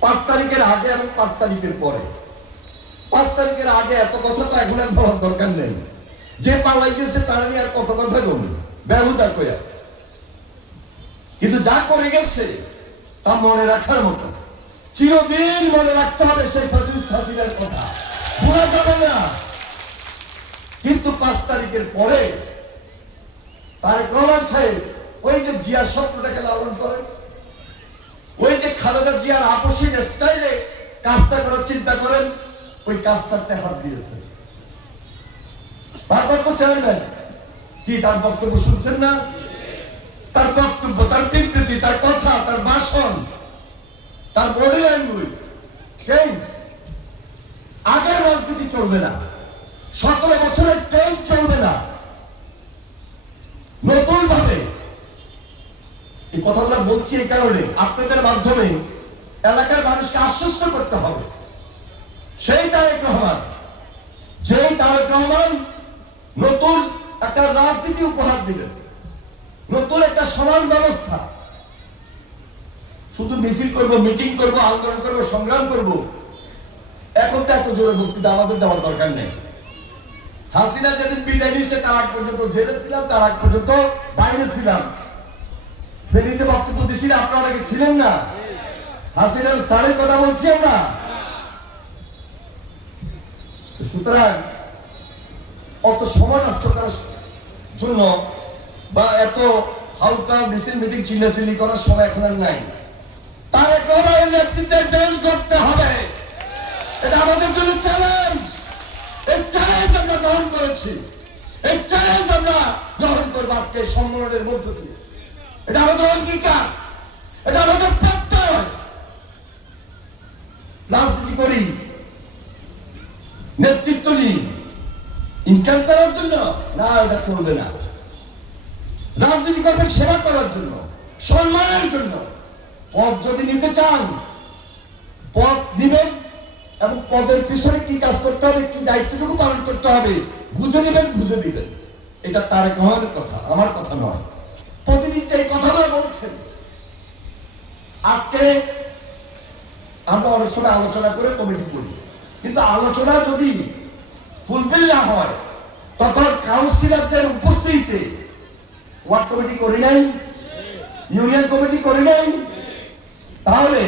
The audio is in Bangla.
পাঁচ তারিখের আগে এবং পাঁচ তারিখের পরে। পাঁচ তারিখের আগে এত কথা তো এখন আর বলার দরকার নেই। যে পালাই গেছে তার নিয়ে আর কত কথা বলি ব্যবহার কয়া কিন্তু যা করে গেছে, তা মনে রাখার মতো। চিরদিন মনে রাখতে হবে সেই ফাসিস্ট হাসিনার কথা। ভুলা যাবে না। কিন্তু পাঁচ তারিখের পরে তারেক রহমান সাহেব ওই যে জিয়ার স্বপ্নটাকে লালন করেন খালেদা জিয়ার আপসীন স্টাইলে কাজটা করার চিন্তা করেন, ওই কাজটাতে হাত দিয়েছে বারবার তো চেয়ারম্যান, কি তার বক্তব্য শুনছেন না? তার বক্তব্য, তার বিবৃতি, তার কথা, তার ভাষণ, তার বডি ল্যাঙ্গুয়েজ চেঞ্জ আগের রাজনীতি চলবে না। সতেরো বছরের ট্রেন চলবে না। নতুন ভাবে এই কথাগুলো বলছি এই কারণে আপনাদের মাধ্যমে এলাকার মানুষকে আশ্বস্ত করতে হবে। সেই তারেক রহমান, যেই তারেক রহমান নতুন একটা রাজনীতি উপহার দিলেন, নতুন একটা সমাজ ব্যবস্থা। শুধু মিছিল করব, মিটিং করব, আন্দোলন করব, সংগ্রাম করব, এখন তো এত জোরে বক্তৃতা আমাদের দেওয়ার দরকার নেই। হাসিনা যেদিন বিদায় নিয়েছে, তার আগ পর্যন্ত জেলে ছিলাম, তার আগ পর্যন্ত বাইরে ছিলাম। ফেরিতে বক্তব্য দিছি না আপনারা অনেকে ছিলেন না? হাসিনার সাড়ে কথা বলছি আমরা। সুতরাং, অত সময় নষ্ট করার জন্য বা এত হালকা মিছিল, মিটিং চিল্লাচিল্লি করার সময় এখন আর নাই। তার নেতৃত্বে গড়তে হবে। এটা আমাদের জন্য চ্যালেঞ্জ এই চ্যালেঞ্জ আমরা গ্রহণ করেছি। এই চ্যালেঞ্জ আমরা গ্রহণ করব আজকে সম্মেলনের মধ্য দিয়ে। এটা আমাদের অঙ্গীকার, এটা আমাদের প্রত্যয়। রাজনীতি করি, নেতৃত্ব নিই, ইনকাম করার জন্য? না, এটা চলবে না। রাজনীতি করবেন সেবা করার জন্য, সম্মানের জন্য। পদ যদি নিতে চান, পদ দিবেন এবং পদের পিছনে কি কাজ করতে হবে, কি দায়িত্বটুকু পালন করতে হবে, বুঝে নেবেন, বুঝে দিবেন। এটা তারেক রহমানের কথা, আমার কথা নয়। এই আজকে আমরা অনেক সময় আলোচনা করে কমিটি করি কিন্তু আলোচনা যদি ফুলফিল না হয়, তখন কাউন্সিলরদের উপস্থিতিতে ওয়ার্ড কমিটি করি নাই, ইউনিয়ন কমিটি করি নাই, তাহলে